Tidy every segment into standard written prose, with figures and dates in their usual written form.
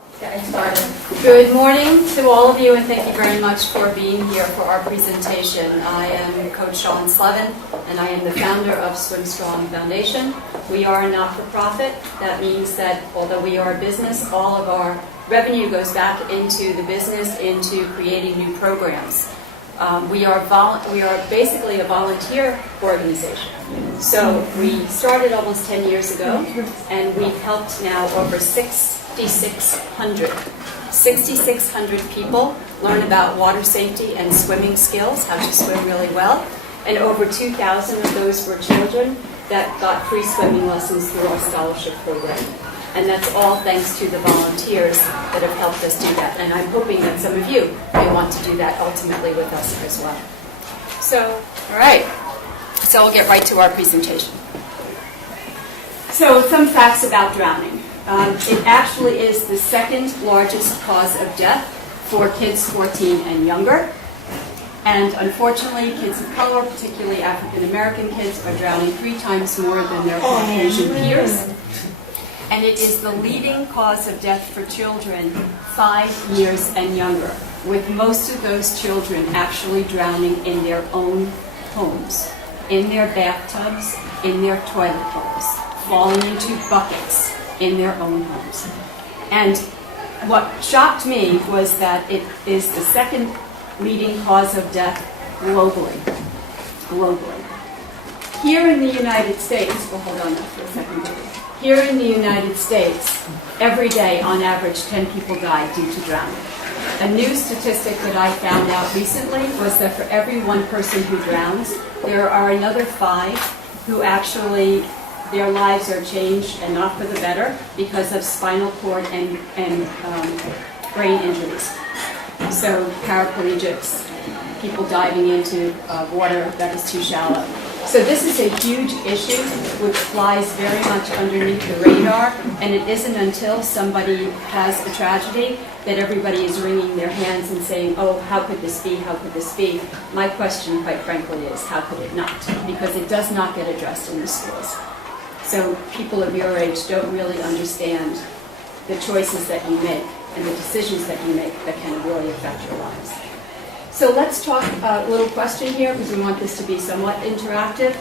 Okay, started. Good morning to all of you, and thank you very much for being here for our presentation. I am Coach Sean Slevin, and I am the founder of Swim Strong Foundation. We are a not-for-profit. That means that although we are a business, all of our revenue goes back into the business, into creating new programs. We are basically a volunteer organization. So we started almost 10 years ago, and we've helped now over 6,600 people learn about water safety and swimming skills, how to swim really well. And over 2,000 of those were children that got free swimming lessons through our scholarship program. And that's all thanks to the volunteers that have helped us do that. And I'm hoping that some of you may want to do that ultimately with us as well. So, all right. So I'll get right to our presentation. So some facts about drowning. It actually is the second largest cause of death for kids 14 and younger. And unfortunately, kids of color, particularly African American kids, are drowning 3 times more than their Caucasian peers. And it is the leading cause of death for children 5 years and younger, with most of those children actually drowning in their own homes, in their bathtubs, in their toilet bowls, falling into buckets in their own homes. And what shocked me was that it is the second leading cause of death globally. Here in the United States, well, hold on for a second. Here in the United States, every day, on average, 10 people die due to drowning. A new statistic that I found out recently was that for every 1 person who drowns, there are another 5 who actually, their lives are changed, and not for the better, because of spinal cord and brain injuries. So paraplegics, people diving into water that is too shallow. So this is a huge issue which flies very much underneath the radar, and it isn't until somebody has a tragedy that everybody is wringing their hands and saying, oh, how could this be, how could this be? My question, quite frankly, is how could it not? Because it does not get addressed in the schools. So people of your age don't really understand the choices that you make and the decisions that you make that can really affect your lives. So let's talk a little question here, because we want this to be somewhat interactive.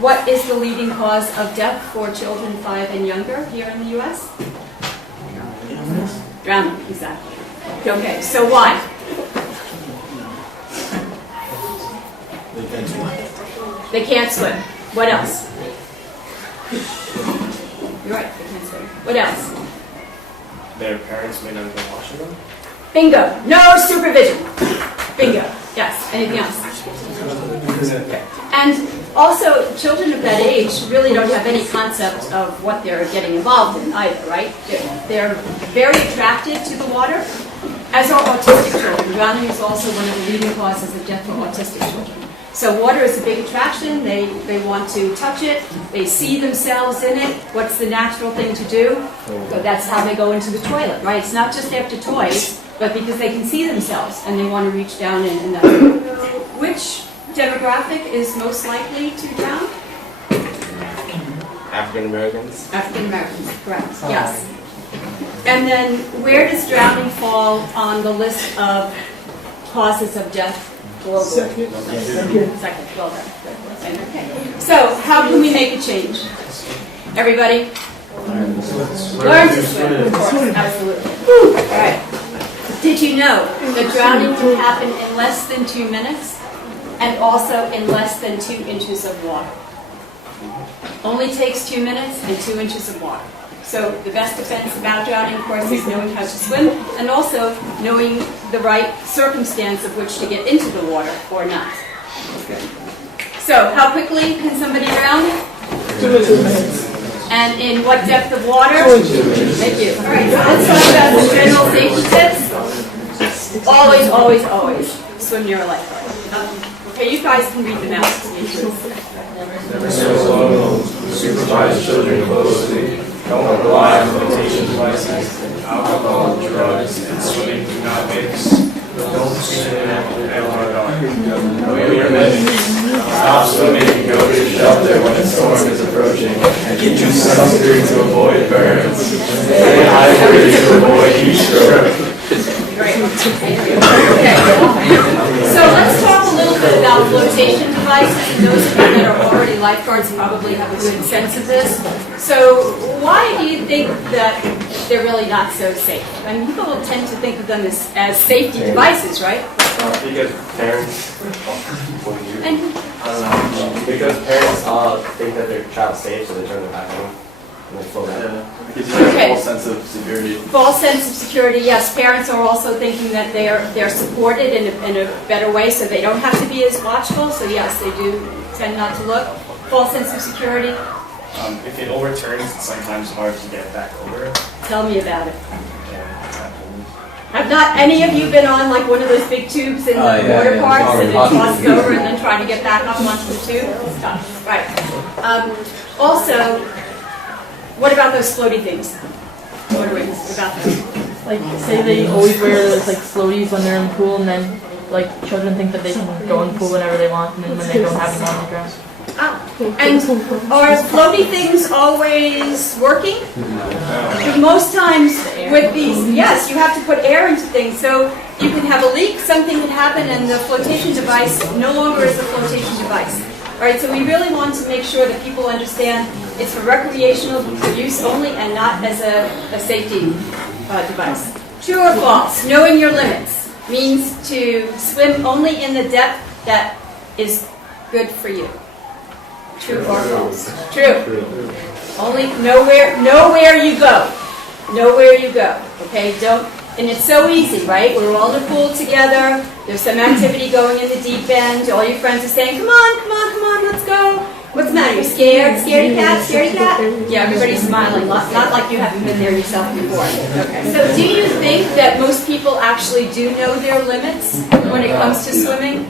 What is the leading cause of death for children 5 and younger here in the U.S.? Drowning, exactly. Okay, so why? They can't swim. They can't swim. What else? You're right, they can't swim. What else? Their parents may not have been watching them. Bingo. No supervision. Bingo. Yes. Anything else? And also, children of that age really don't have any concept of what they're getting involved in either, right? They're very attracted to the water, as are autistic children. Drowning is also one of the leading causes of death for autistic children. So water is a big attraction. They want to touch it. They see themselves in it. What's the natural thing to do? So that's how they go into the toilet, right? It's not just after toys, but because they can see themselves and they want to reach down in. And which demographic is most likely to drown? African Americans. African Americans, correct. Yes. And then where does drowning fall on the list of causes of death? Second. Well done. Okay. So, how can we make a change? Everybody? Learn to swim. Of course, absolutely. All right. Did you know that drowning can happen in less than 2 minutes and also in less than 2 inches of water? Only takes 2 minutes and 2 inches of water. So the best defense about drowning, of course, is knowing how to swim and also knowing the right circumstance of which to get into the water or not. Okay. So how quickly can somebody drown? 2 minutes. And in what depth of water? Thank you. All right, so let's talk about the general safety tips. Always, always, always swim near a lifeguard. Okay, you guys can read them out. Never swim alone. Supervise children closely. Don't rely on flotation devices. Alcohol, drugs, and swimming do not mix. Don't swim after dark. Know your limits. Stop swimming and go to shelter when a storm is approaching. Use sunscreen to avoid burns. Stay hydrated to avoid heat stroke. Great. Okay. So let's talk a little bit about flotation devices. And those of you that are already lifeguards probably have a good sense of this. So why do you think that they're really not so safe? I mean, people will tend to think of them as safety devices, right? Because parents, And I don't know, because parents think that their child's safe, so they turn their back on them and they float out. It gives you Okay. a false sense of security. false sense of security, yes. Parents are also thinking that they're supported in a better way, so they don't have to be as watchful. So yes, they do tend not to look. False sense of security. If it overturns, it's sometimes hard to get back over it. Tell me about it. And that happens. Have not any of you been on like one of those big tubes in the water parks and it tosses over and then trying to get back up onto the tube? It's tough. Right. Also, what about those floaty things? Water wings. What about them? Like, say they always wear those like floaties when they're in the pool, and then like children think that they can go in the pool whenever they want, and then when they don't have them on the ground. Ah. And are floaty things always working? Most times with these, yes, you have to put air into things. So you can have a leak, something can happen, and the flotation device no longer is a flotation device. All right, so we really want to make sure that people understand it's for recreational use only and not as a safety device. True or false? Knowing your limits means to swim only in the depth that is good for you. True or false? True. Only know where you go. Know where you go. Okay, don't. And it's so easy, right? We're all in the pool together. There's some activity going in the deep end. All your friends are saying, "Come on, come on, come on, let's go." What's the matter? You scared? Scaredy cat? Scaredy cat? Yeah, everybody's smiling. Not like you haven't been there yourself before. Okay. So do you think that most people actually do know their limits when it comes to swimming?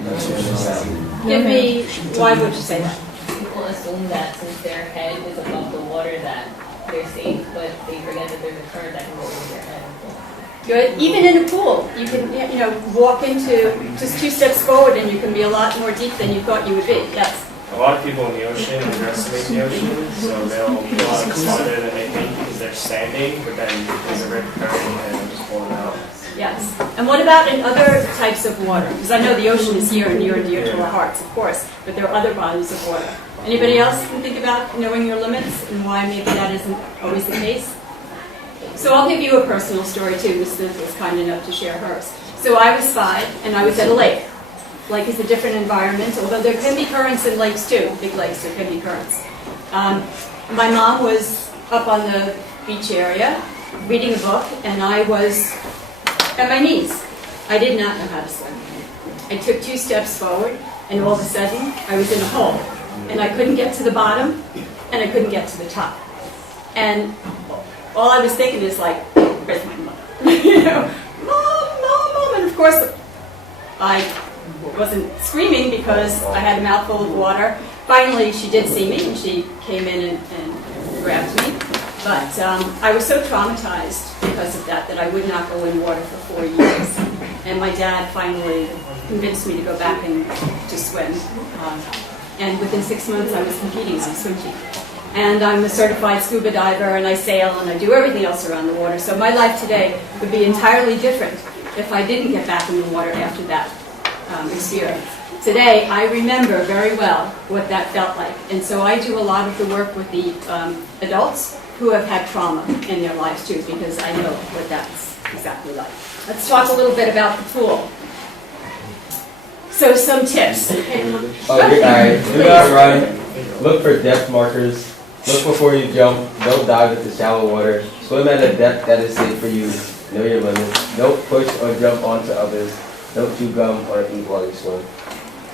Give me, why would you say that? People assume that since their head is above the water that they're safe, but they forget that there's a current that can go over their head. Good. Even in a pool, you can walk into just 2 steps forward and you can be a lot more deep than you thought you would be. Yes. A lot of people in the ocean underestimate the ocean, so they'll go out farther than they think because they're standing, but then there's a rip current and they'll just pull them out. Yes. And what about in other types of water? Because I know the ocean is here and near and dear to our hearts, of course, but there are other bodies of water. Anybody else can think about knowing your limits and why maybe that isn't always the case? So I'll give you a personal story too. Miss Smith was kind enough to share hers. So I was 5 and I was at a lake. Lake is a different environment, although there can be currents in lakes too. Big lakes, there can be currents. My mom was up on the beach area reading a book, and I was at my knees. I did not know how to swim. I took 2 steps forward, and all of a sudden, I was in a hole. And I couldn't get to the bottom, and I couldn't get to the top. And all I was thinking is like, where's my mother? Mom, and of course, I wasn't screaming because I had a mouthful of water. Finally, she did see me, and she came in and grabbed me. But I was so traumatized because of that I would not go in water for 4 years. And my dad finally convinced me to go back and to swim. And within 6 months, I was competing as a swim team. And I'm a certified scuba diver, and I sail, and I do everything else around the water. So my life today would be entirely different if I didn't get back in the water after that experience. Today, I remember very well what that felt like. And so I do a lot of the work with the adults who have had trauma in their lives too, because I know what that's exactly like. Let's talk a little bit about the pool. So some tips. Alright, do not run. Look for depth markers. Look before you jump. Don't dive into shallow water. Swim at a depth that is safe for you. Know your limits. Don't push or jump onto others. Don't chew gum or eat while you swim.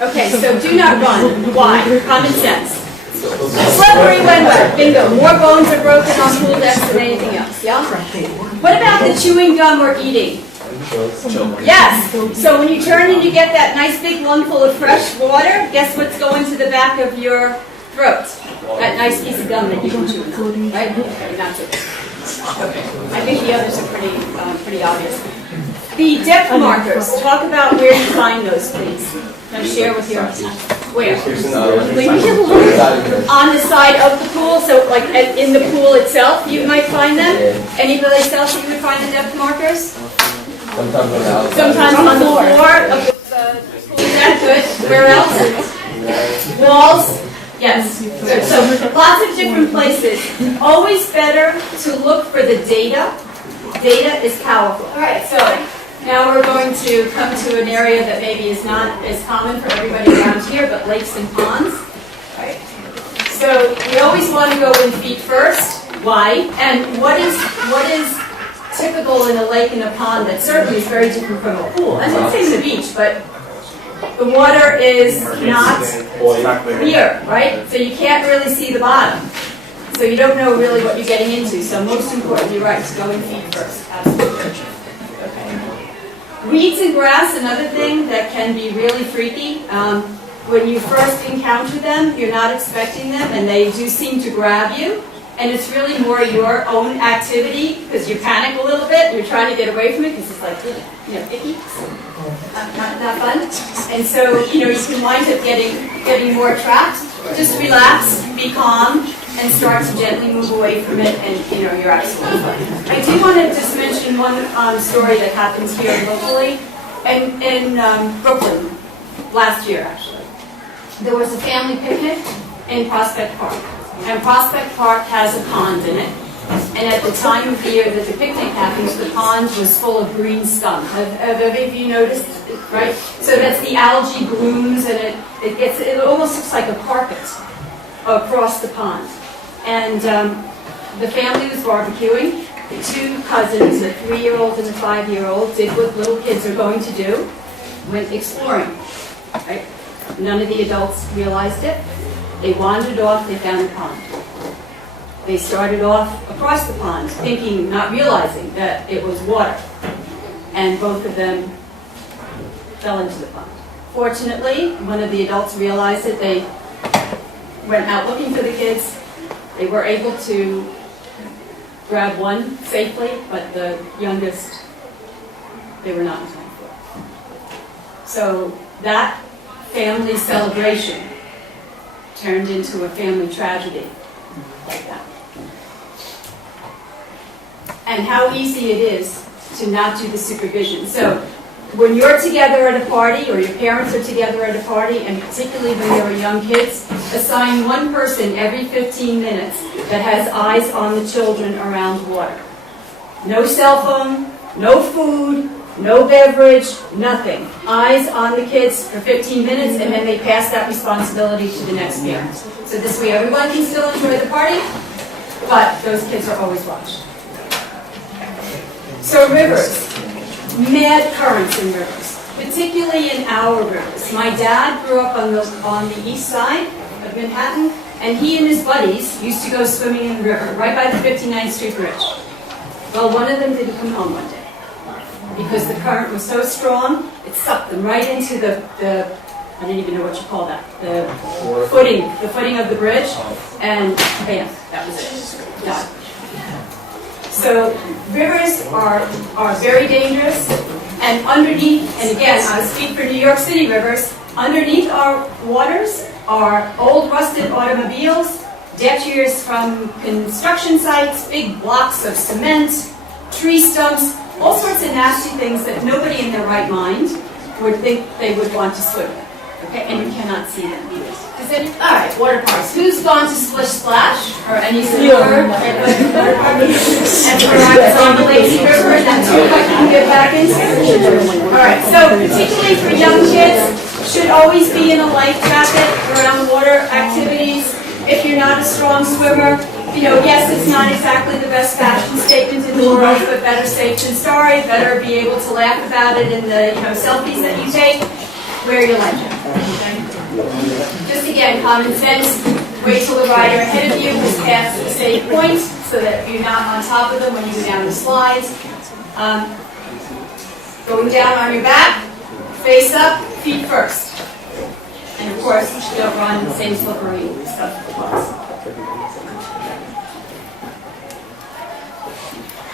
Okay, so do not run. Why? Common sense. Slippery when wet. Bingo. More bones are broken on pool decks than anything else. Yeah? What about the chewing gum or eating? Yes. So when you turn and you get that nice big lungful of fresh water, guess what's going to the back of your throat? That nice piece of gum that you can chew on, right? Okay, that's it. Okay. I think the others are pretty obvious. The depth markers, talk about where you find those, please. Can I share with you? Where? On the side of the pool, so like in the pool itself, you might find them? Any place else that you would find the depth markers? Sometimes on the outside. Sometimes on the floor of the pool. Is that good? Where else? Walls? Yes. Good. So lots of different places. Always better to look for the data. Data is powerful. All right, so now we're going to come to an area that maybe is not as common for everybody around here, but lakes and ponds. Right? So we always want to go in feet first. Why? And what is typical in a lake and a pond that certainly is very different from a pool? I'm not saying the beach, but the water is not clear, right? So you can't really see the bottom. So you don't know really what you're getting into. So most important, you're right, to go in feet first. Absolutely. Okay. Weeds and grass, another thing that can be really freaky. When you first encounter them, you're not expecting them, and they do seem to grab you. And it's really more your own activity, because you panic a little bit, you're trying to get away from it, because it's like, icky. Not fun. And so, you can wind up getting more trapped. Just relax, be calm, and start to gently move away from it, and you're absolutely fine. I do want to just mention one story that happens here locally, in Brooklyn, last year actually. There was a family picnic in Prospect Park, and Prospect Park has a pond in it. And at the time of the year that the picnic happens, the pond was full of green scum. Have any of you noticed it, right? So that's the algae blooms, and it almost looks like a carpet across the pond. And the family was barbecuing. The two cousins, a 3-year-old and a 5-year-old, did what little kids are going to do, went exploring. Right? None of the adults realized it. They wandered off, they found the pond. They started off across the pond, thinking, not realizing that it was water. And both of them fell into the pond. Fortunately, one of the adults realized it. They went out looking for the kids. They were able to grab one safely, but the youngest, they were not in time for. So that family celebration turned into a family tragedy like that. And how easy it is to not do the supervision. So when you're together at a party, or your parents are together at a party, and particularly when there are young kids, assign one person every 15 minutes that has eyes on the children around water. No cell phone, no food, no beverage, nothing. Eyes on the kids for 15 minutes, and then they pass that responsibility to the next parent. So this way everyone can still enjoy the party, but those kids are always watched. So rivers, mad currents in rivers, particularly in our rivers. My dad grew up on the east side of Manhattan, and he and his buddies used to go swimming in the river, right by the 59th Street Bridge. Well, one of them didn't come home one day, because the current was so strong, it sucked them right into the I don't even know what you call that, the footing of the bridge, and bam, that was it, done. So rivers are very dangerous, and underneath, and again, I speak for New York City rivers, underneath our waters are old rusted automobiles, detritus from construction sites, big blocks of cement, tree stumps, all sorts of nasty things that nobody in their right mind would think they would want to swim with. Okay, and you cannot see them either. All right, water parks. Who's gone to Splish Splash or any similar water park? And for I was on the lazy river, and that's what I can get back into. All right, so particularly for young kids, should always be in a life jacket around water activities. If you're not a strong swimmer, yes, it's not exactly the best fashion statement in the world, but better safe than sorry. Better be able to laugh about it in the selfies that you take. Wear your life jacket. Okay? Just again, common sense. Wait till the rider ahead of you is past the safe point, so that you're not on top of them when you go down the slides. Going down on your back, face up, feet first. And of course, you don't run the same slippery stuff twice.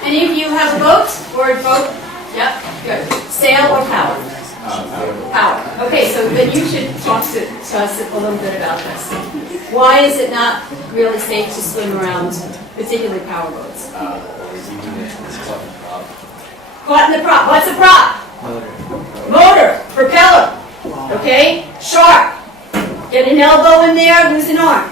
Any of you have a boat or a boat? Yep, good. so that you should talk to us a little bit about this. Why is it not really safe to swim around, particularly power boats? Caught in the prop. What's a prop? Motor, propeller. Okay, shark. Get an elbow in there, lose an arm.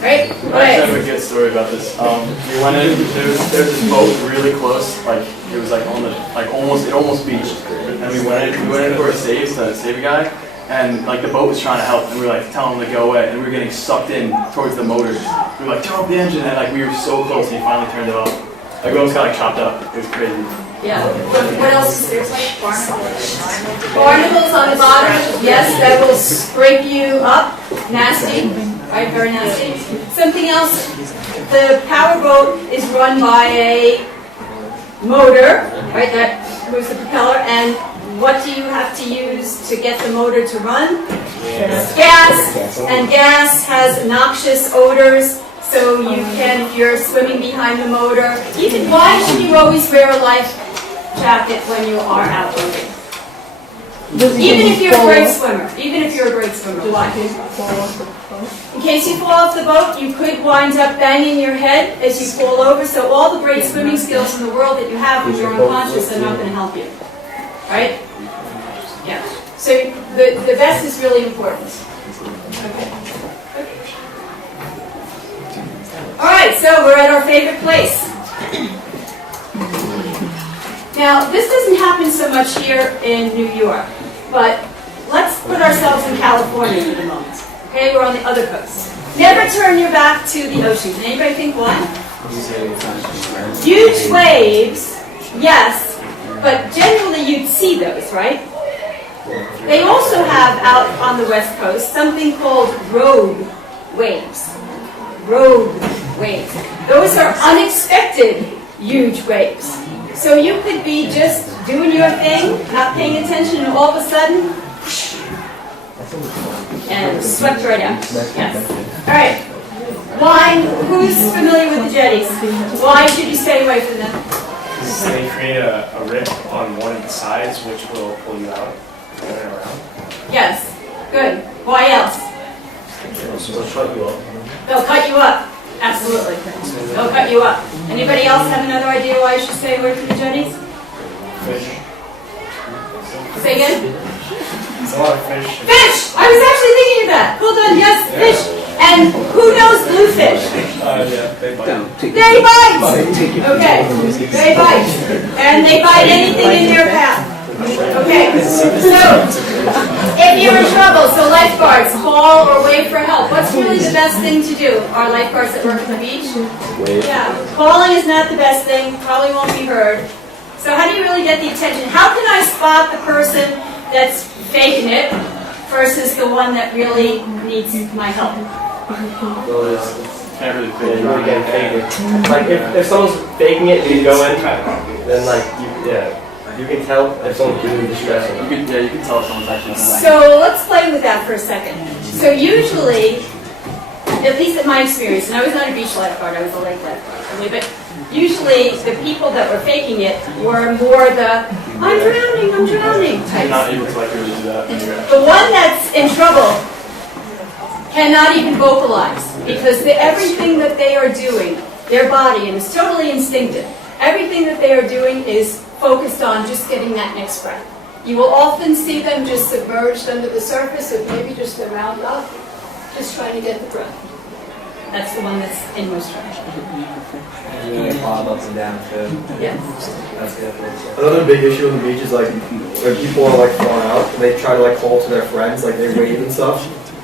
Right? I have a good story about this. We went in. There's this boat really close, like it was like on the almost beached, and we went in for a save to save a guy, and like the boat was trying to help, and we were like telling him to go away, and we were getting sucked in towards the motors. We were like, turn off the engine, and like we were so close, and he finally turned it off. Like we almost got like chopped up. It was crazy. Yeah. What else is there? Barnacles on the bottom. Yes, that will scrape you up. Nasty. Right, very nasty. Something else. The power boat is run by a motor. Right, that moves the propeller. And what do you have to use to get the motor to run? Gas. And gas has noxious odors. So you can, if you're swimming behind the motor, why should you always wear a life jacket when you are out boating? Even if you're a great swimmer. Why? In case you fall off the boat, you could wind up banging your head as you fall over. So all the great swimming skills in the world that you have when you're unconscious are not going to help you. Right? Yeah. So the vest is really important. Okay. All right, so we're at our favorite place. Now, this doesn't happen so much here in New York, but let's put ourselves in California for the moment. Okay, we're on the other coast. Never turn your back to the ocean. Can anybody think why? Huge waves, yes, but generally you'd see those, right? They also have out on the West Coast something called rogue waves. Rogue waves. Those are unexpected huge waves. So you could be just doing your thing, not paying attention, and all of a sudden, and swept right out. Yes. All right. Why? Who's familiar with the jetties? Why should you stay away from them? They create a rip on one of the sides, which will pull you out and around. Yes. Good. Why else? They'll cut you up. Absolutely. They'll cut you up. Anybody else have another idea why you should stay away from the jetties? Fish. Say again? There's a lot of fish. Fish! I was actually thinking of that. Well done. Yes, fish. And who knows bluefish? Yeah, they bite. They bite! Okay. They bite. And they bite anything in their path. Okay. So, if you're in trouble, so lifeguards, call or wave for help. What's really the best thing to do? Our lifeguards that work at the beach? Yeah. Calling is not the best thing. Probably won't be heard. So how do you really get the attention? How can I spot the person that's faking it versus the one that really needs my help? Can't really fit You really can't fake it. Like if someone's faking it and you go in, then like you can tell if someone's really distressing. You can tell if someone's actually lying. So let's play with that for a second. So usually, at least in my experience, and I was not a beach lifeguard, I was a lake lifeguard, but usually the people that were faking it were more the, I'm drowning You're types. not able to like really do that. The one that's in trouble cannot even vocalize because everything that they are doing, their body, and it's totally instinctive, everything that they are doing is focused on just getting that next breath. You will often see them just submerged under the surface with maybe just their mouth up, just trying to get the breath. That's the one that's in most trouble. You can bob up and down too. Yes. That's good. Another big issue on the beach is like when people are like falling out and they try to like call to their friends, like they wave and stuff.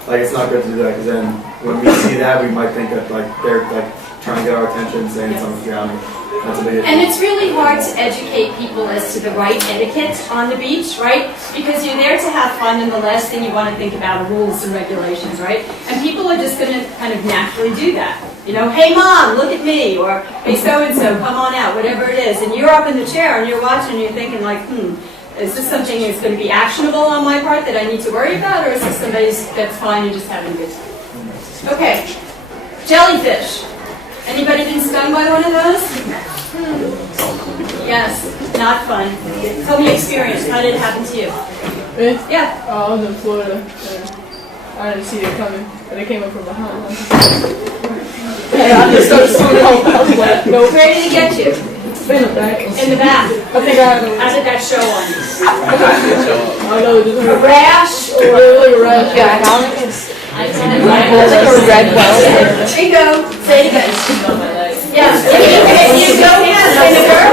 Like it's not good to do that because then when we see that, we might think that like they're like trying to get our attention, saying someone's drowning. That's a big issue. And it's really hard to educate people as to the right etiquette on the beach, right? Because you're there to have fun, and the last thing you want to think about are rules and regulations, right? And people are just going to kind of naturally do that. You know, hey mom, look at me, or hey so-and-so, come on out, whatever it is. And you're up in the chair and you're watching and you're thinking like, is this something that's going to be actionable on my part that I need to worry about, or is this somebody that's fine and just having a good time? Okay, jellyfish. Anybody been stung by one of those? Yes, not fun. Tell me your experience. How did it happen to you? Me? Yeah. Oh, I was in Florida. I didn't see it coming, but it came up from behind. Yeah, I just started swimming home. I was like, nope. Where did he get you? In the back. In the back. I think I had How did that show on you? I know, just A rash or really red. Yeah, Like a red well. Bingo. Say it again. Yeah. If you don't have vinegar,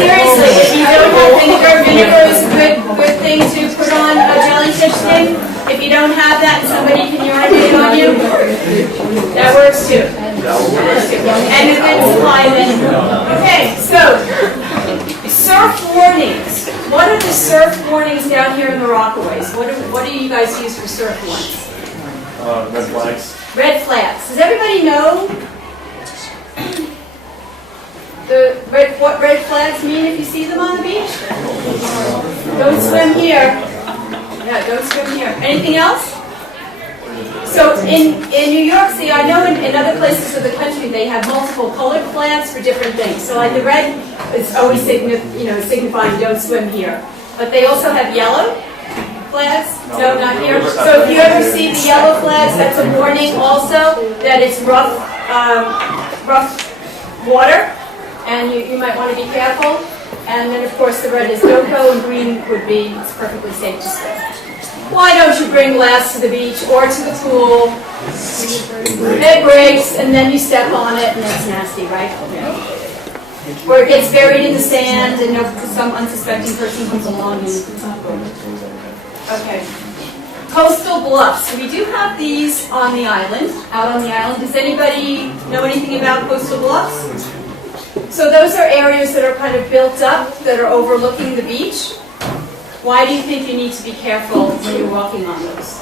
seriously, if you don't have vinegar, vinegar is a good thing to put on a jellyfish skin. If you don't have that and somebody can urinate on you, that works too. And a good supply of vinegar. Okay, so surf warnings. What are the surf warnings down here in the Rockaways? What do you guys use for surf warnings? Red flags. Red flags. Does everybody know what red flags mean if you see them on the beach? Don't swim here. Yeah, don't swim here. Anything else? So in New York, see, I know in other places of the country they have multiple colored flags for different things. So like the red is always signifying don't swim here. But they also have yellow flags? No, not here. So if you ever see the yellow flags, that's a warning also that it's rough water, and you might want to be careful. And then of course the red is don't go, and green would be it's perfectly safe to swim. Why don't you bring glass to the beach or to the pool? It breaks, and then you step on it, and it's nasty, right? Or it gets buried in the sand, and some unsuspecting person comes along and... Okay. Coastal bluffs. We do have these on the island, out on the island. Does anybody know anything about coastal bluffs? So those are areas that are kind of built up, that are overlooking the beach. Why do you think you need to be careful when you're walking on those?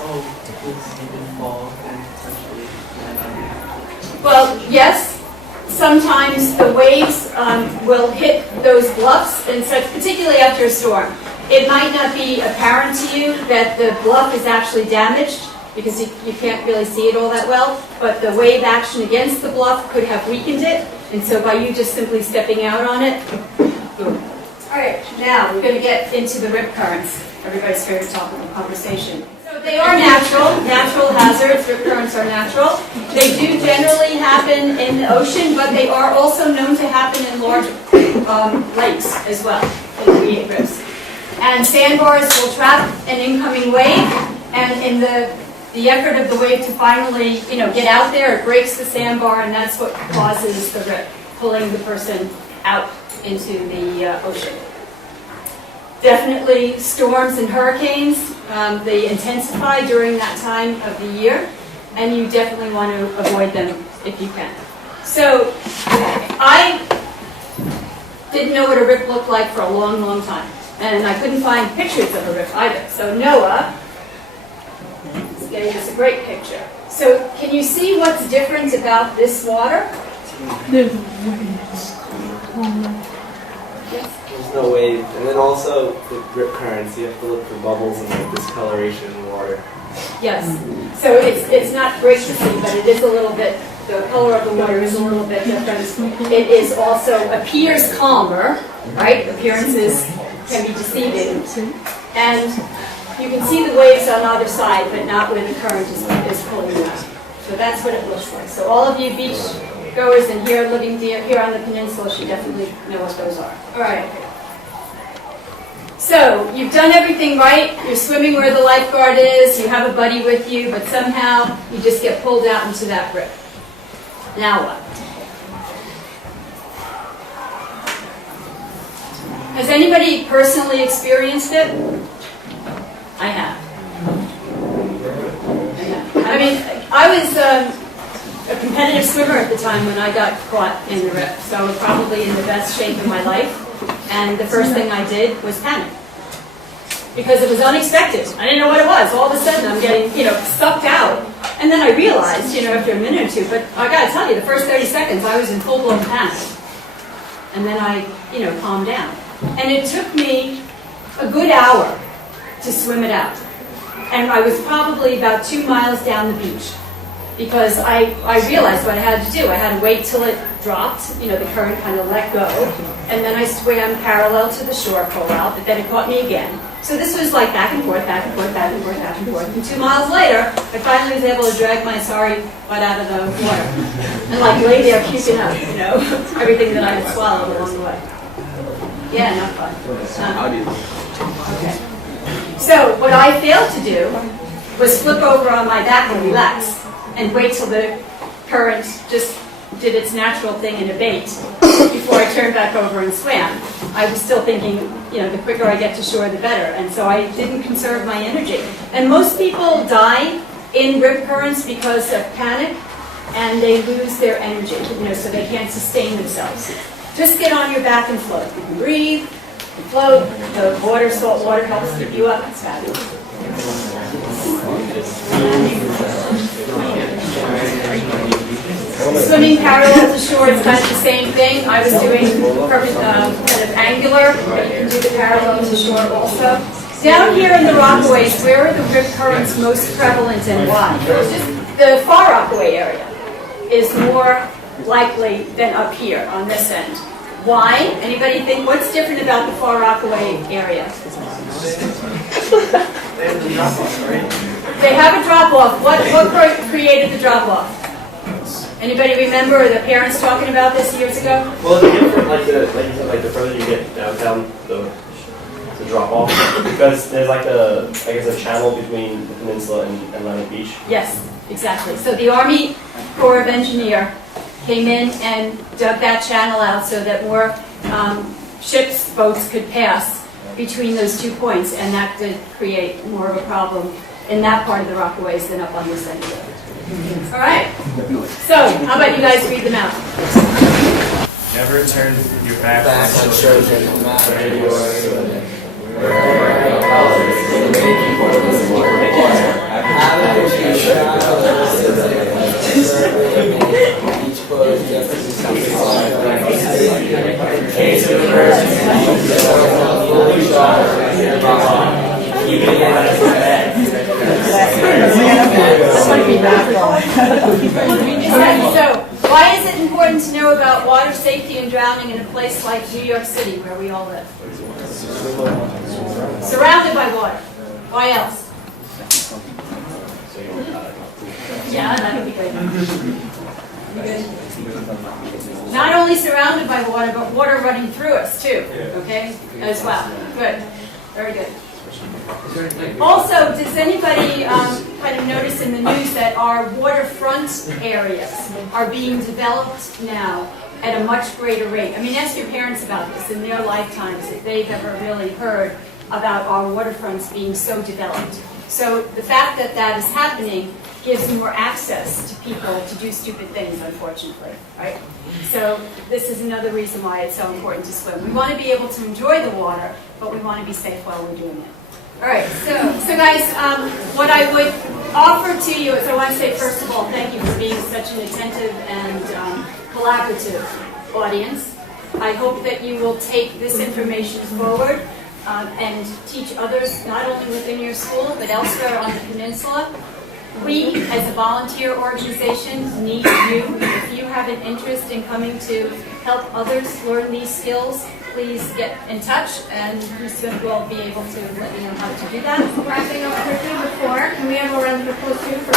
Well, yes. Sometimes the waves will hit those bluffs, and such, particularly after a storm. It might not be apparent to you that the bluff is actually damaged because you can't really see it all that well, but the wave action against the bluff could have weakened it, and so by you just simply stepping out on it, boom. All right, now we're going to get into the rip currents, everybody's favorite topic of conversation. So they are natural hazards. Rip currents are natural. They do generally happen in the ocean, but they are also known to happen in large lakes as well, and create rips. And sandbars will trap an incoming wave, and in the effort of the wave to finally, get out there, it breaks the sandbar, and that's what causes the rip, pulling the person out into the ocean. Definitely storms and hurricanes, they intensify during that time of the year, and you definitely want to avoid them if you can. So I didn't know what a rip looked like for a long, long time. And I couldn't find pictures of a rip either. So Noah is getting us a great picture. So can you see what's different about this water? There's no wave. And then also the rip currents, you have to look for bubbles and like discoloration in the water. Yes. So it's not great to see, but it is a little bit, the color of the water is a little bit different. It is also appears calmer, right? Appearances can be deceiving. And you can see the waves on either side, but not where the current is pulling them out. So that's what it looks like. So all of you beach goers and living here on the peninsula should definitely know what those are. All right. So you've done everything right. You're swimming where the lifeguard is. You have a buddy with you, but somehow you just get pulled out into that rip. Now what? Has anybody personally experienced it? I have. I mean, I was a competitive swimmer at the time when I got caught in the rip, so I was probably in the best shape of my life. And the first thing I did was panic. Because it was unexpected. I didn't know what it was. All of a sudden I'm getting, sucked out. And then I realized, after a minute or two, but I gotta tell you, the first 30 seconds I was in full-blown panic. And then I, calmed down. And it took me a good hour to swim it out. And I was probably about 2 miles down the beach. because I realized what I had to do. I had to wait till it dropped, the current kind of let go, and then I swam parallel to the shore for a while, but then it caught me again. So this was like back and forth, back and forth, back and forth, back and forth. And 2 miles later, I finally was able to drag my sorry butt out of the water and like lay there puking up, everything that I had swallowed along the way. Yeah, not fun. Okay. So what I failed to do was flip over on my back and relax and wait till the current just did its natural thing and abate before I turned back over and swam. I was still thinking, the quicker I get to shore, the better. And so I didn't conserve my energy. And most people die in rip currents because of panic, and they lose their energy, so they can't sustain themselves. Just get on your back and float. You can breathe, you float, the salt water helps keep you up. It's fabulous. Swimming parallel to shore is kind of the same thing. I was doing kind of angular, but you can do the parallel to shore also. Down here in the Rockaways, where are the rip currents most prevalent and why? The Far Rockaway area is more likely than up here on this end. Why? Anybody think what's different about the Far Rockaway area? They have a drop-off. What created the drop-off? Anybody remember the parents talking about this years ago? Well, it's different, the further you get down the drop off, because there's a channel between the peninsula and Atlantic Beach. Yes, exactly. So the Army Corps of Engineers came in and dug that channel out so that more ships, boats could pass between those 2 points, and that did create more of a problem in that part of the Rockaways than up on this end of it. All right. So, how about you guys read them out? Never turn your back on children. So, why is it important to know about water safety and drowning in a place like New York City, where we all live? Surrounded by water. Why else? Yeah, that'll be good. Not only surrounded by water, but water running through us too, okay, as well. Good, very good. Also, does anybody kind of notice in the news that our waterfront areas are being developed now at a much greater rate? I mean, ask your parents about this in their lifetimes, if they've ever really heard about our waterfronts being so developed. So the fact that that is happening gives more access to people to do stupid things, unfortunately, right? So this is another reason why it's so important to swim. We want to be able to enjoy the water, but we want to be safe while we're doing it. All right, so guys, what I would offer to you is I want to say, first of all, thank you for being such an attentive and collaborative audience. I hope that you will take this information forward and teach others, not only within your school, but elsewhere on the peninsula. We, as a volunteer organization, need you. If you have an interest in coming to help others learn these skills, please get in touch, and Ms. Smith will be able to let you know how to do that. Wrapping up quickly before, can we have a round of applause too for